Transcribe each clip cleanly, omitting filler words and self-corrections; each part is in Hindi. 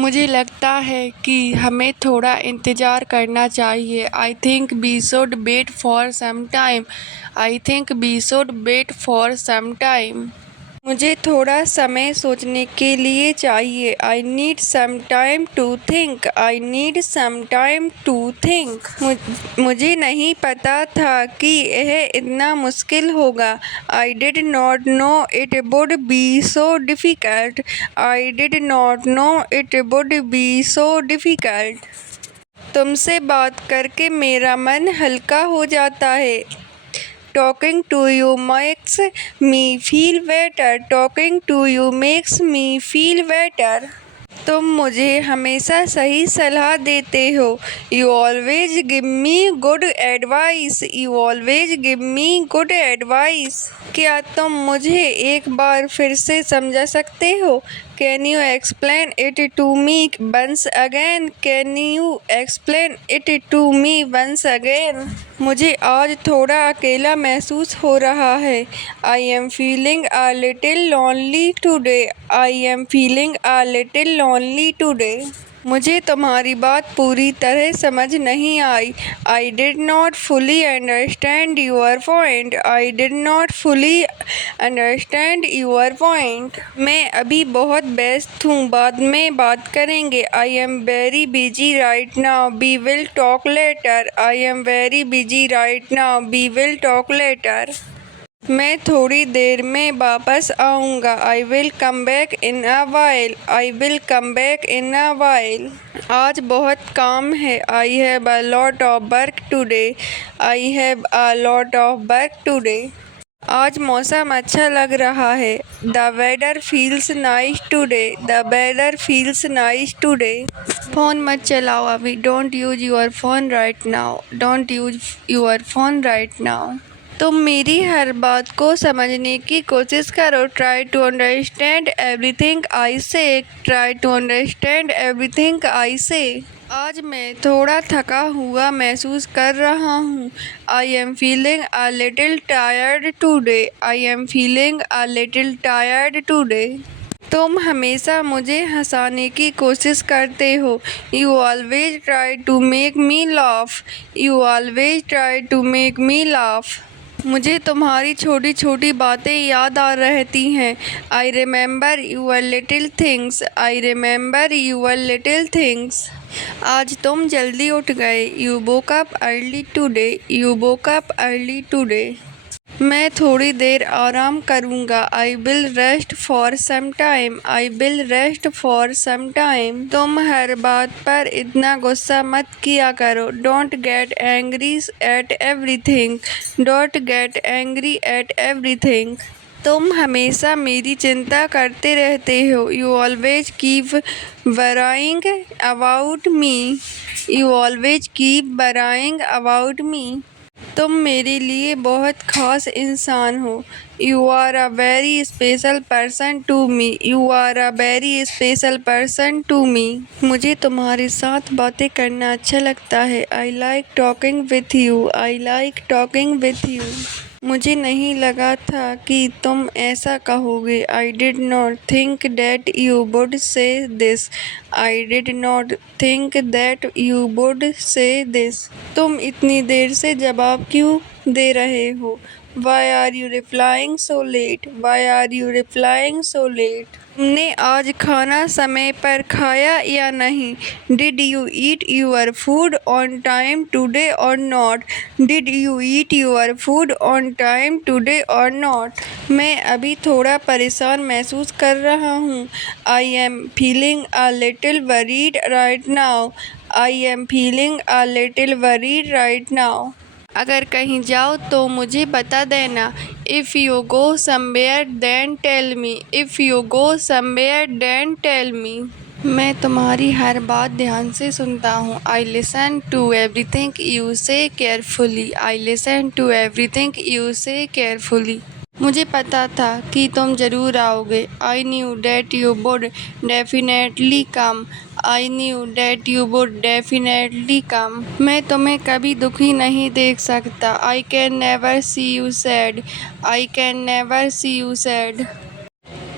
मुझे लगता है कि हमें थोड़ा इंतज़ार करना चाहिए। I think we should wait for some time. I think we should wait for some time. मुझे थोड़ा समय सोचने के लिए चाहिए। I need some time to think. I need some time to think. मुझे नहीं पता था कि यह इतना मुश्किल होगा। I did not know it would be so difficult. I did not know it would be so difficult. तुमसे बात करके मेरा मन हल्का हो जाता है। Talking to you makes me feel better. Talking to you makes me feel better. तुम मुझे हमेशा सही सलाह देते हो। You always give me good advice. You always give me good advice. क्या तुम मुझे एक बार फिर से समझा सकते हो? Can you explain it to me once again? Can you explain it to me once again? मुझे आज थोड़ा अकेला महसूस हो रहा है। I am feeling a little lonely today. I am feeling a little lonely today. मुझे तुम्हारी बात पूरी तरह समझ नहीं आई। I did not fully understand your point. I did not fully understand your point. मैं अभी बहुत व्यस्त हूँ, बाद में बात करेंगे। I am very busy right now. We will talk later. I am very busy right now. We will talk later. मैं थोड़ी देर में वापस आऊँगा। I will come back in a while. I will come back in a while. आज बहुत काम है। I have a lot of work today. I have a lot of work today. आज मौसम अच्छा लग रहा है। The weather feels nice today. The weather feels nice today. Phone मत चलाओ अभी। Don't use your phone right now. Don't use your phone right now. तुम मेरी हर बात को समझने की कोशिश करो। Try to understand everything I say. Try to understand everything I say. आज मैं थोड़ा थका हुआ महसूस कर रहा हूँ। I am feeling a little tired today. I am feeling a little tired today. तुम हमेशा मुझे हंसाने की कोशिश करते हो। You always try to make me laugh. You always try to make me laugh. मुझे तुम्हारी छोटी छोटी बातें याद आ रहती हैं। I remember your little things. I remember your little things. आज तुम जल्दी उठ गए। You woke up early today. You woke up early today. मैं थोड़ी देर आराम करूँगा। I will rest for some time. I will rest for some time. तुम हर बात पर इतना गुस्सा मत किया करो। Don't get angry at everything. Don't get angry at everything. तुम हमेशा मेरी चिंता करते रहते हो। You always keep worrying about me. You always keep worrying about me. तुम मेरे लिए बहुत ख़ास इंसान हो। You are a very special person to me. You are a very special person to me. मुझे तुम्हारे साथ बातें करना अच्छा लगता है। I like talking with you. I like talking with you. मुझे नहीं लगा था कि तुम ऐसा कहोगे। I did not think that you would say this. I did not think that you would say this. तुम इतनी देर से जवाब क्यों दे रहे हो? Why are you replying so late? Why are you replying so late? तुमने आज खाना समय पर खाया या नहीं? Did you eat your food on time today or not? Did you eat your food on time today or not? मैं अभी थोड़ा परेशान महसूस कर रहा हूँ। I am feeling a little worried right now. I am feeling a little worried right now. अगर कहीं जाओ तो मुझे बता देना। If you go somewhere then tell me. If you go somewhere then tell me. मैं तुम्हारी हर बात ध्यान से सुनता हूँ। I listen to everything you say carefully. I listen to everything you say carefully. मुझे पता था कि तुम ज़रूर आओगे। I knew that you would definitely come. I knew that you would definitely come. मैं तुम्हें कभी दुखी नहीं देख सकता। I can never see you sad. I can never see you sad.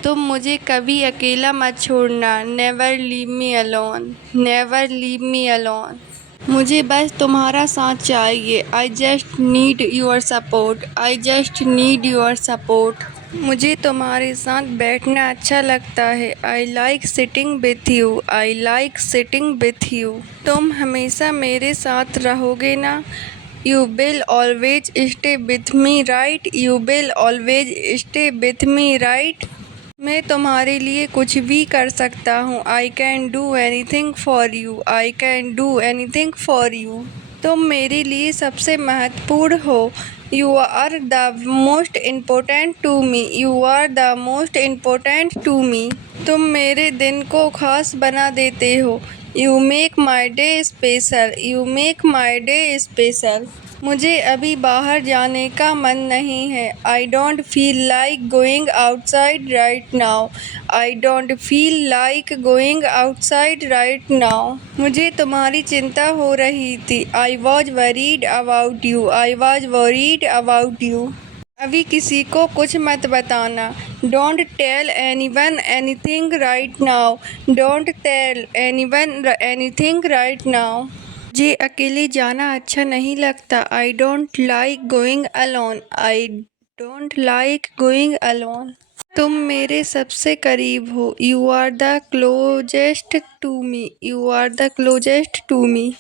तुम मुझे कभी अकेला मत छोड़ना। Never leave me alone, never leave me alone. मुझे बस तुम्हारा साथ चाहिए। I just need your support, I just need your support. मुझे तुम्हारे साथ बैठना अच्छा लगता है। I like sitting with you, I like sitting with you. तुम हमेशा मेरे साथ रहोगे ना? You will always stay with me right, you will always stay with me right. मैं तुम्हारे लिए कुछ भी कर सकता हूँ। I can do anything for you, I can do anything for you. तुम मेरे लिए सबसे महत्वपूर्ण हो। You are the most important to me, you are the most important to me. तुम मेरे दिन को खास बना देते हो। You make my day special, you make my day special. मुझे अभी बाहर जाने का मन नहीं है। I don't feel like going outside right now, I don't feel like going outside right now. मुझे तुम्हारी चिंता हो रही थी। I was worried about you, I was worried about you. अभी किसी को कुछ मत बताना। Don't tell anyone anything right now, don't tell anyone anything right now. मुझे अकेले जाना अच्छा नहीं लगता। I don't like going alone, I don't like going alone. तुम मेरे सबसे करीब हो। You are the closest to me, you are the closest to me.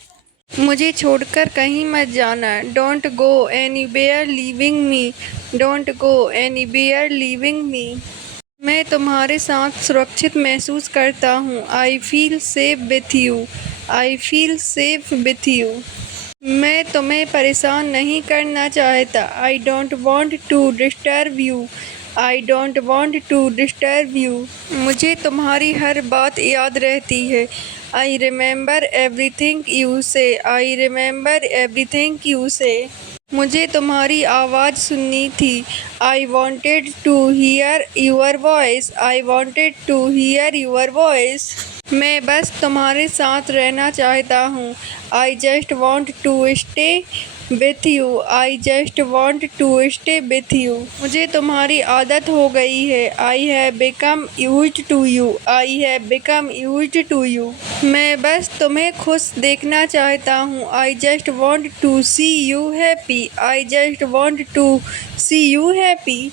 मुझे छोड़कर कहीं मत जाना। Don't go anywhere leaving me, don't go anywhere leaving me. मैं तुम्हारे साथ सुरक्षित महसूस करता हूँ। I feel safe with you, I feel safe with you. मैं तुम्हें परेशान नहीं करना चाहता। I don't want to disturb you, I don't want to disturb you. मुझे तुम्हारी हर बात याद रहती है। आई रिमेंबर एवरीथिंग यू से, आई रिमेंबर एवरीथिंग यू से। मुझे तुम्हारी आवाज़ सुननी थी। I wanted to hear your voice, I wanted to hear your voice. मैं बस तुम्हारे साथ रहना चाहता हूँ। I just want to stay with you, I just want to stay with you. मुझे तुम्हारी आदत हो गई है। I have become used to you, I have become used to you. मैं बस तुम्हें खुश देखना चाहता हूँ। I just want to see you happy, I just want to see you happy.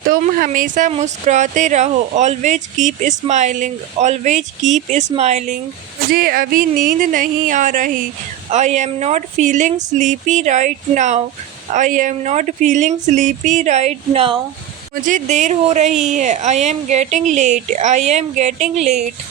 तुम हमेशा मुस्कुराते रहो। Always keep smiling, always keep smiling. मुझे अभी नींद नहीं आ रही। I am not feeling sleepy right now, I am not feeling sleepy right now. मुझे देर हो रही है। I am getting late, I am getting late.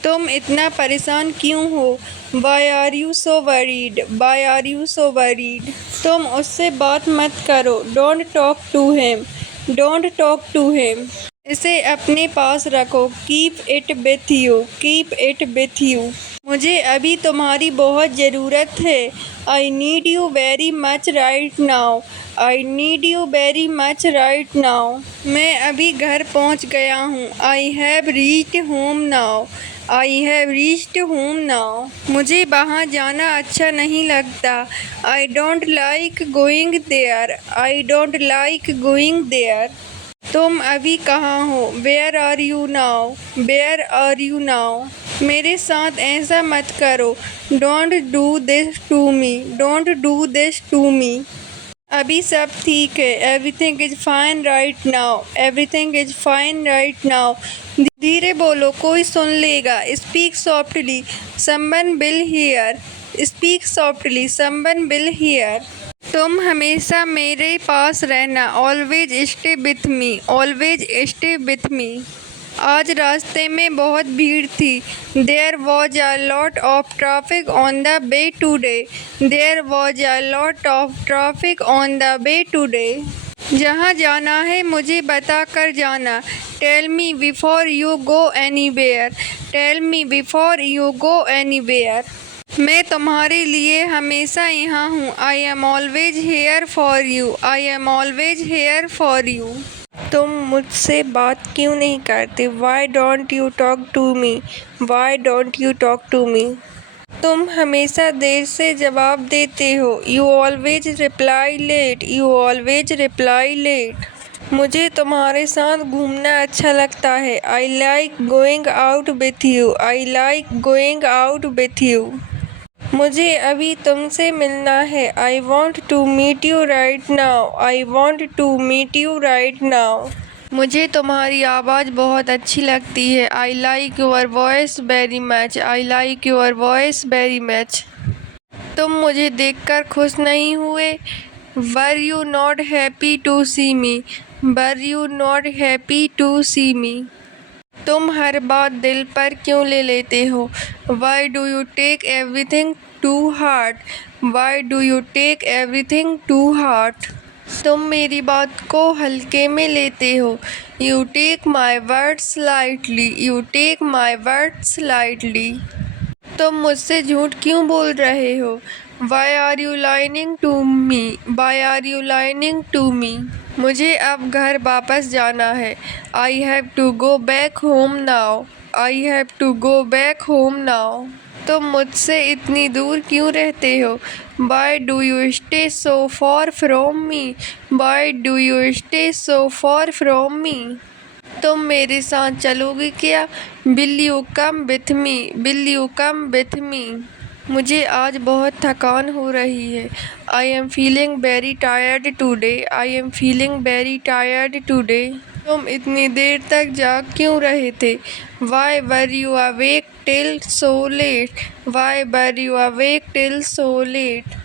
तुम इतना परेशान क्यों हो? Why are you so worried, why are you so worried. तुम उससे बात मत करो। Don't talk to him, don't talk to him. इसे अपने पास रखो। Keep it with you, keep it with you. मुझे अभी तुम्हारी बहुत ज़रूरत है। I need you very much right now, I need you very much right now. मैं अभी घर पहुंच गया हूँ। I have reached home now, I have reached home now. मुझे वहाँ जाना अच्छा नहीं लगता। I don't like going there, I don't like going there. तुम अभी कहाँ हो? Where are you now, where are you now. मेरे साथ ऐसा मत करो। Don't do this to me, don't do this to me. अभी सब ठीक है। Everything is fine right now, everything is fine right now. धीरे बोलो, कोई सुन लेगा। Speak softly, someone will hear, speak softly, someone will hear. तुम हमेशा मेरे पास रहना। Always stay with me, always stay with मी। आज रास्ते में बहुत भीड़ थी। There was a lot of traffic on the way today, there was a lot of traffic on the way today. जहाँ जाना है मुझे बता कर जाना। Tell me before you go anywhere, tell me before you go anywhere. मैं तुम्हारे लिए हमेशा यहाँ हूँ। I am always here for you, I am always here for you. तुम मुझसे बात क्यों नहीं करते? Y don't you talk to me, why don't you talk to me. तुम हमेशा देर से जवाब देते हो। You always reply late, you always reply late. मुझे तुम्हारे साथ घूमना अच्छा लगता है। I like going out with you. I like going out with you. मुझे अभी तुमसे मिलना है। I want to meet you right now. I want to meet you right now. मुझे तुम्हारी आवाज़ बहुत अच्छी लगती है। I like your voice very much. I like your voice very much. तुम मुझे देखकर खुश नहीं हुए? Were you not happy to see me? Were you not happy to see me? तुम हर बात दिल पर क्यों ले लेते हो? Why do you take everything to heart? Why do you take everything to heart? तुम मेरी बात को हल्के में लेते हो। You take my words lightly. You take my words lightly. तुम मुझसे झूठ क्यों बोल रहे हो? Why are you lying to me? Why are you lying to me? मुझे अब घर वापस जाना है। I have to go back home now. I have to go back home now. तुम मुझसे इतनी दूर क्यों रहते हो? Why do you stay so far from me? Why do you stay so far from me? तुम मेरे साथ चलोगी क्या? Will you come with me? Will you come with me? मुझे आज बहुत थकान हो रही है। I am feeling very tired today. I am feeling very tired today. तुम इतनी देर तक जाग क्यों रहे थे? Why were you awake till so let? Why were you awake till so let?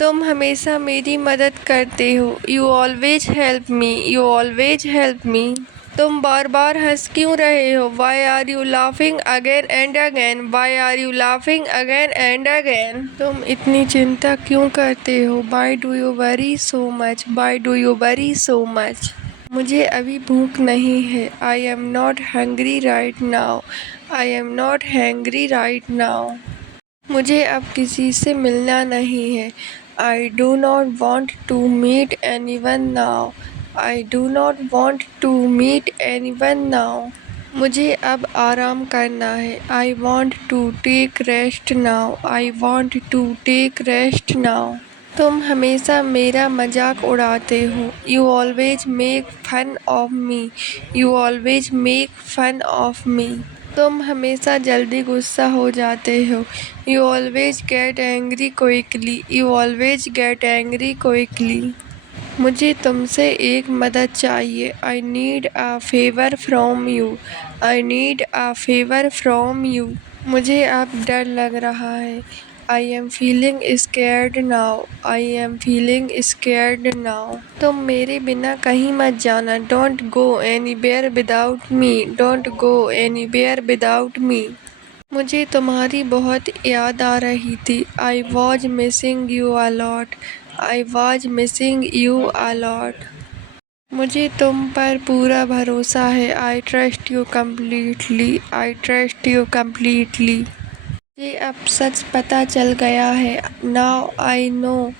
तुम हमेशा मेरी मदद करते हो। You always help me. You always help me. तुम बार बार हंस क्यों रहे हो? Why are you laughing again and again? Why are you laughing again and again? तुम इतनी चिंता क्यों करते हो? Why do you worry so much? Why do you worry so much? मुझे अभी भूख नहीं है। I am not hungry right now. I am not hungry right now. मुझे अब किसी से मिलना नहीं है। I do not want to meet anyone now. I do not want to meet anyone now. मुझे अब आराम करना है। I want to take rest now. I want to take rest now. तुम हमेशा मेरा मजाक उड़ाते हो। You always make fun of me. You always make fun of me. तुम हमेशा जल्दी गुस्सा हो जाते हो। You always get angry quickly. You always get angry quickly. मुझे तुमसे एक मदद चाहिए। I need a favour from you. I need a favour from you. मुझे अब डर लग रहा है। I am feeling scared now. I am feeling scared now. तुम मेरे बिना कहीं मत जाना। Don't go anywhere without me. Don't go anywhere without me. मुझे तुम्हारी बहुत याद आ रही थी। I was missing you a lot. I was missing you a lot. मुझे तुम पर पूरा भरोसा है। I trust you completely. I trust you completely. मुझे अब सच पता चल गया है। Now I know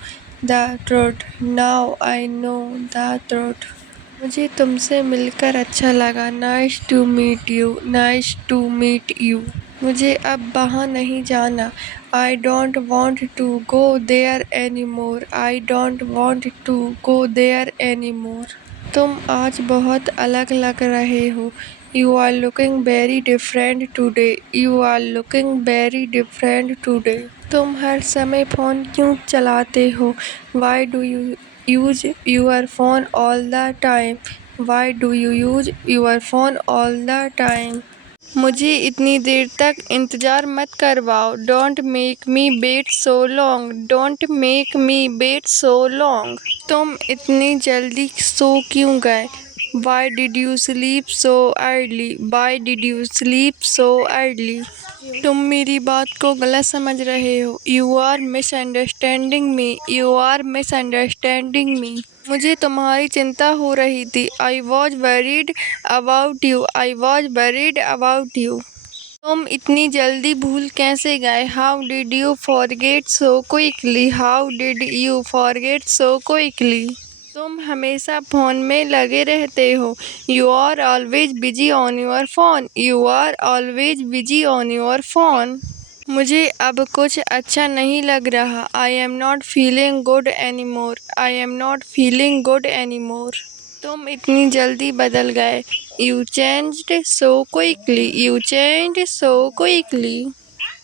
the truth. Now I know the truth. मुझे तुमसे मिलकर अच्छा लगा। Nice to meet you. Nice to meet you. मुझे अब वहाँ नहीं जाना। I don't want to go there any more. I don't want to go there any more. तुम आज बहुत अलग लग रहे हो। You are looking very different today. You are looking very different today. तुम हर समय फ़ोन क्यों चलाते हो? Why do you use your phone all the time? Why do you use your phone all the time? मुझे इतनी देर तक इंतज़ार मत करवाओ। Don't make me wait so long. Don't make me wait so long. तुम इतनी जल्दी सो क्यों गए? Why did you sleep so early? Why did you sleep so early? तुम मेरी बात को गलत समझ रहे हो। You are misunderstanding me. You are misunderstanding me. मुझे तुम्हारी चिंता हो रही थी। I was worried about you. I was worried about you. तुम इतनी जल्दी भूल कैसे गए? How did you forget so quickly? How did you forget so quickly? तुम हमेशा फ़ोन में लगे रहते हो। You are always busy on your phone. You are always busy on your phone. मुझे अब कुछ अच्छा नहीं लग रहा। I am not feeling good any more. I am not feeling good any more. तुम इतनी जल्दी बदल गए। You changed so quickly, you changed so quickly.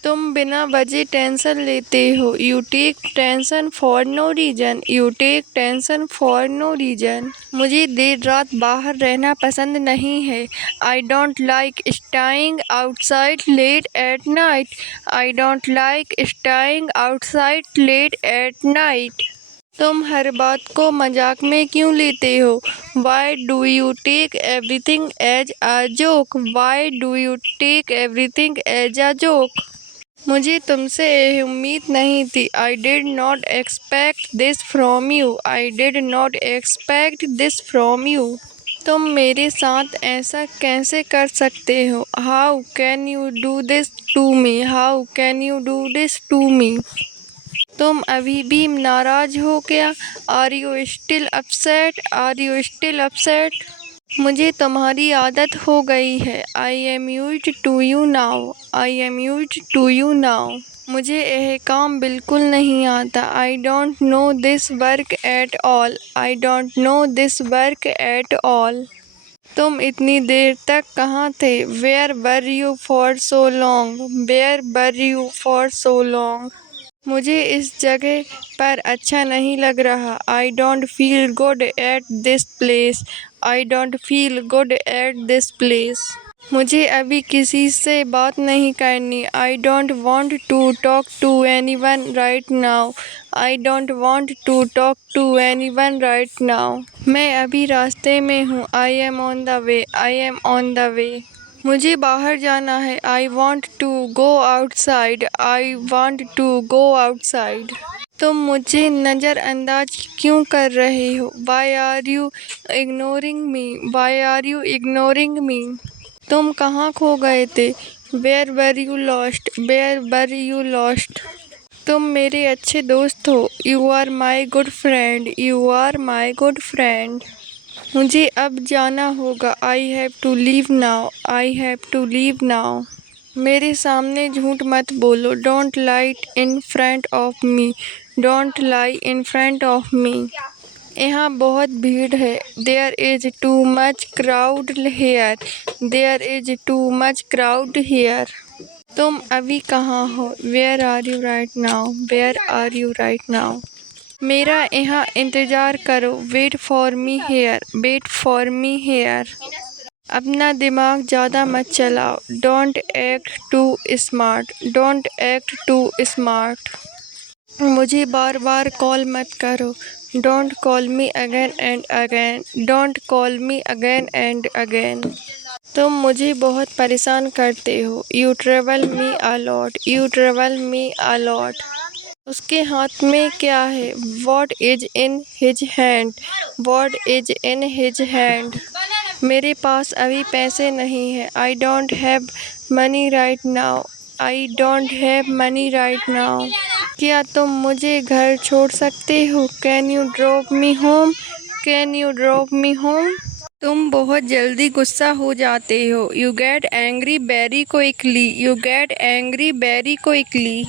तुम बिना वजह टेंशन लेते हो। You take tension for no reason, you take tension for no reason. मुझे देर रात बाहर रहना पसंद नहीं है। I don't like staying outside late at night, I don't like staying outside late at night. तुम हर बात को मजाक में क्यों लेते हो? Why do you take everything as a joke, why do you take everything as a joke. मुझे तुमसे यह उम्मीद नहीं थी। I did not expect this from you, I did not expect this from you. तुम मेरे साथ ऐसा कैसे कर सकते हो? How can you do this to me, how can you do this to me. तुम अभी भी नाराज हो क्या? Are you still upset, are you still upset. मुझे तुम्हारी आदत हो गई है। I am used to you now, I am used to you now. मुझे यह काम बिल्कुल नहीं आता। I don't know this work at all, I don't know this work at all. तुम इतनी देर तक कहाँ थे? Where were you for so long, where were you for so long. मुझे इस जगह पर अच्छा नहीं लग रहा। I don't feel good at this place, I don't feel good at this place. मुझे अभी किसी से बात नहीं करनी। I don't want to talk to anyone right now, I don't want to talk to anyone right now. मैं अभी रास्ते में हूँ। I am on the way, I am on the way. मुझे बाहर जाना है। I want to go outside, I want to go outside. तुम मुझे नज़रअंदाज क्यों कर रहे हो? Why are you ignoring me, why are you ignoring me. तुम कहाँ खो गए थे? Where were you lost, where were you lost. तुम मेरे अच्छे दोस्त हो। You are my good friend, you are my good friend. मुझे अब जाना होगा। I have to leave now, I have to leave now. मेरे सामने झूठ मत बोलो। Don't lie in front of me, don't lie in front of me. यहाँ बहुत भीड़ है। There is too much crowd here, there is too much crowd here. तुम अभी कहाँ हो? Where are you right now, where are you right now. मेरा यहाँ इंतज़ार करो। Wait for me here, wait for me here. अपना दिमाग ज़्यादा मत चलाओ। Don't act too smart, don't act too smart. मुझे बार बार कॉल मत करो। Don't call me again and again, don't call me again and again. तुम मुझे बहुत परेशान करते हो। You travel me a lot, you travel me a lot. उसके हाथ में क्या है? What is in his hand, what is in his hand. मेरे पास अभी पैसे नहीं हैं। I don't have money right now, I don't have money right now. क्या तुम मुझे घर छोड़ सकते हो? Can you drop me home, can you drop me home. तुम बहुत जल्दी गुस्सा हो जाते हो। You get angry very quickly, you get angry very quickly.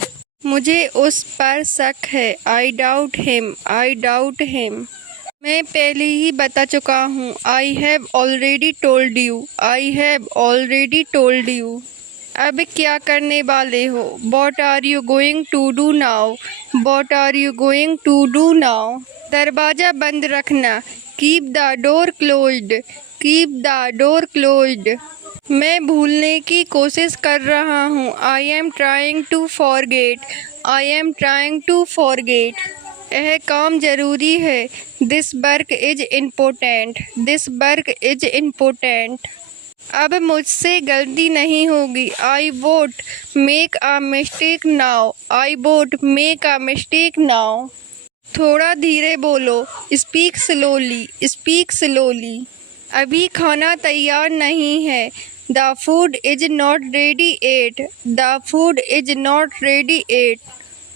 मुझे उस पर शक है। I doubt him, I doubt him. मैं पहले ही बता चुका हूँ। I have already told you, I have already told you. अब क्या करने वाले हो? What are you going to do now, what are you going to do now. दरवाज़ा बंद रखना। Keep the door closed, keep the door closed. मैं भूलने की कोशिश कर रहा हूँ। I am trying to forget, I am trying to forget. यह काम ज़रूरी है। This work is important, this work is important. अब मुझसे गलती नहीं होगी। I won't make a mistake now, I won't make a mistake now. थोड़ा धीरे बोलो। Speak slowly, speak slowly. अभी खाना तैयार नहीं है। The food is not ready yet, the food is not ready yet.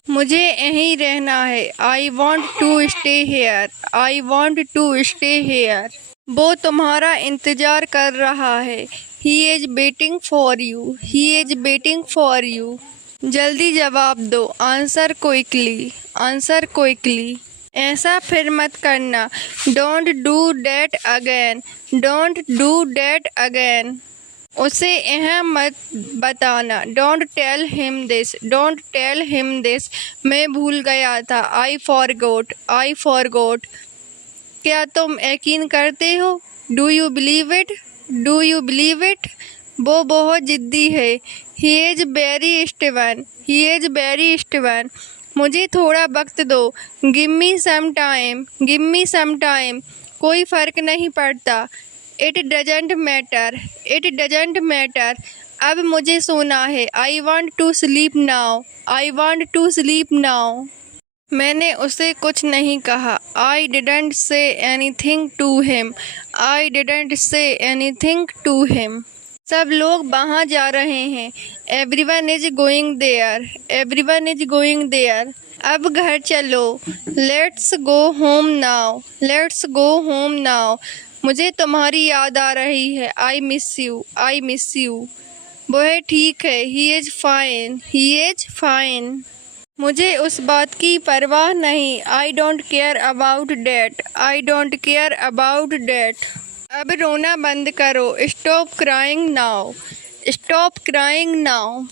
मुझे यहीं रहना है। I want to stay here, I want to stay here. वो तुम्हारा इंतज़ार कर रहा है। He is waiting for you, he is waiting for you. जल्दी जवाब दो। Answer quickly, answer quickly. ऐसा फिर मत करना। Don't do that again, don't do that again. उसे यह मत बताना। Don't tell him this, don't tell him this. मैं भूल गया था। I forgot, I forgot. क्या तुम यकीन करते हो? Do you believe it, do you believe it. वो बहुत ज़िद्दी है। He is very stubborn, he is very stubborn. मुझे थोड़ा वक्त दो। Give me some time, give me some time. कोई फ़र्क नहीं पड़ता। It doesn't matter, it doesn't matter. अब मुझे सोना है। I want to sleep now, I want to sleep now. मैंने उसे कुछ नहीं कहा। I didn't say anything to him, I didn't say anything to him. सब लोग वहाँ जा रहे हैं। Everyone is going there, everyone is going there. अब घर चलो। Let's go home now, let's go home now. मुझे तुम्हारी याद आ रही है। I miss you, I miss you. वह ठीक है। He is fine, he is fine. मुझे उस बात की परवाह नहीं। I don't care about that, I don't care about that. अब रोना बंद करो। Stop crying now, stop crying now.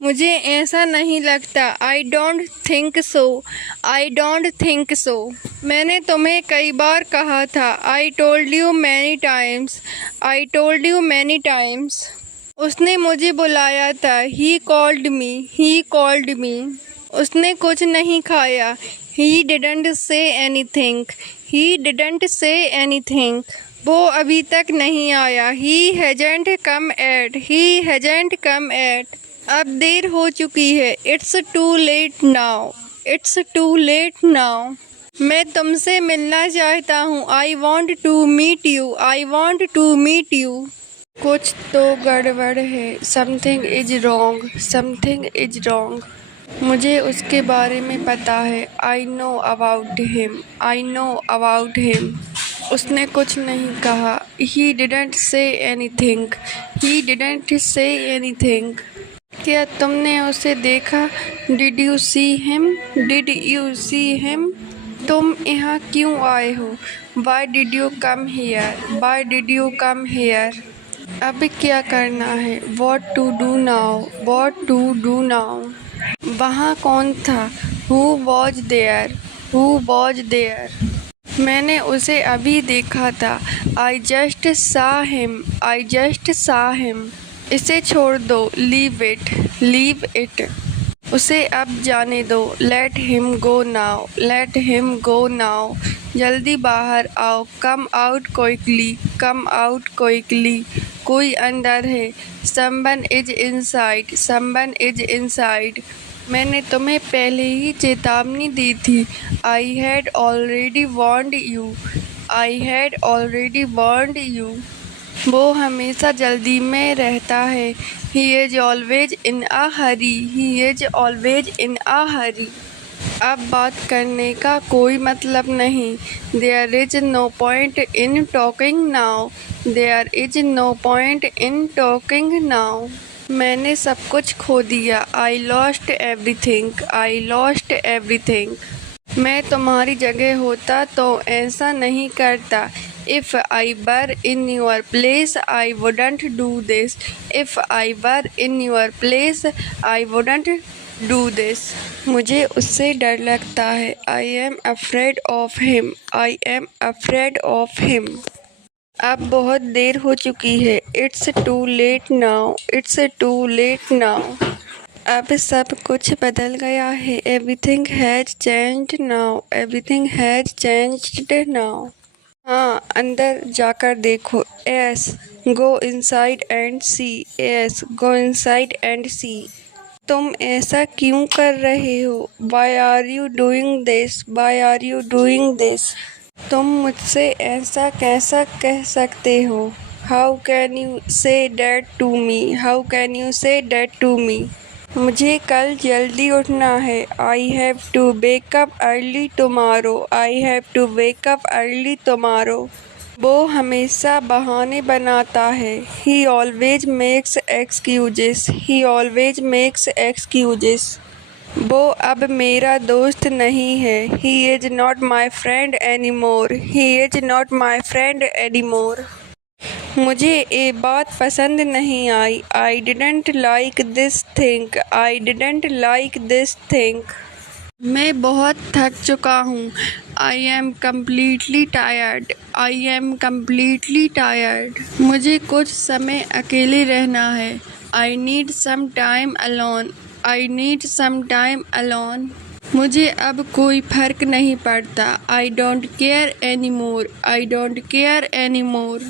मुझे ऐसा नहीं लगता। I don't think so, I don't think so. मैंने तुम्हें कई बार कहा था। I told you many times, I told you many times. उसने मुझे बुलाया था। He called me, he called me. उसने कुछ नहीं खाया। ही didn't say anything, he didn't say anything. वो अभी तक नहीं आया। He hasn't come yet, he hasn't come yet. अब देर हो चुकी है। It's too late now, it's too late now. मैं तुमसे मिलना चाहता हूँ। I want to meet you, I want to meet you. कुछ तो गड़बड़ है। Something is wrong, something is wrong. मुझे उसके बारे में पता है। I know about him, I know about him. उसने कुछ नहीं कहा। ही didn't say anything, he didn't say anything. क्या तुमने उसे देखा? Did you see him, did you see him. तुम यहाँ क्यों आए हो? Why did you come here, why did you come here. अब क्या करना है? What to do now, what to do now. वहाँ कौन था? Who was there, who was there. मैंने उसे अभी देखा था। I just saw him, I just saw him. इसे छोड़ दो। Leave it, leave it. उसे अब जाने दो। Let him go now, let him go now. जल्दी बाहर आओ। Come out quickly, come out quickly. कोई अंदर है। Someone is inside, someone is inside. मैंने तुम्हें पहले ही चेतावनी दी थी। I had already warned you, I had already warned you. वो हमेशा जल्दी में रहता है। He is always in a hurry, he is always in a हरी। अब बात करने का कोई मतलब नहीं। There is no point in talking now, there is no point in talking now. मैंने सब कुछ खो दिया। I lost everything, I lost everything. मैं तुम्हारी जगह होता तो ऐसा नहीं करता। If I were in your place I wouldn't do this, if I were in your place I wouldn't do this. मुझे उससे डर लगता है। I am afraid of him, I am afraid of him. अब बहुत देर हो चुकी है। It's too late now, it's too late now. अब सब कुछ बदल गया है। Everything has changed now, everything has changed now. हाँ, अंदर जाकर देखो। Yes, go inside and see, yes, go inside and see. तुम ऐसा क्यों कर रहे हो? Why are you doing this, why are you doing this. तुम मुझसे ऐसा कैसा कह सकते हो? How can you say that to me, how can you say that to me. मुझे कल जल्दी उठना है। I have to wake up early tomorrow, I have to wake up early tomorrow. वो हमेशा बहाने बनाता है। He always makes excuses, he always makes excuses. वो अब मेरा दोस्त नहीं है। He is not my friend anymore. He is not my friend anymore. मुझे ये बात पसंद नहीं आई। I didn't like this thing. I didn't like this thing. मैं बहुत थक चुका हूँ। I am completely tired. I am completely tired. मुझे कुछ समय अकेले रहना है। I need some time alone. I need some time alone. मुझे अब कोई फर्क नहीं पड़ता। I don't care anymore. I don't care anymore.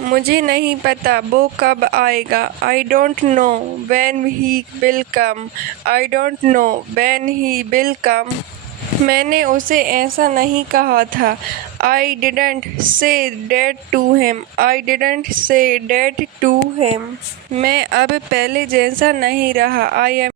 मुझे नहीं पता वो कब आएगा। I don't know when he will come. I don't know when he will come. मैंने उसे ऐसा नहीं कहा था। I didn't say that to him. I didn't say that to him. मैं अब पहले जैसा नहीं रहा। I am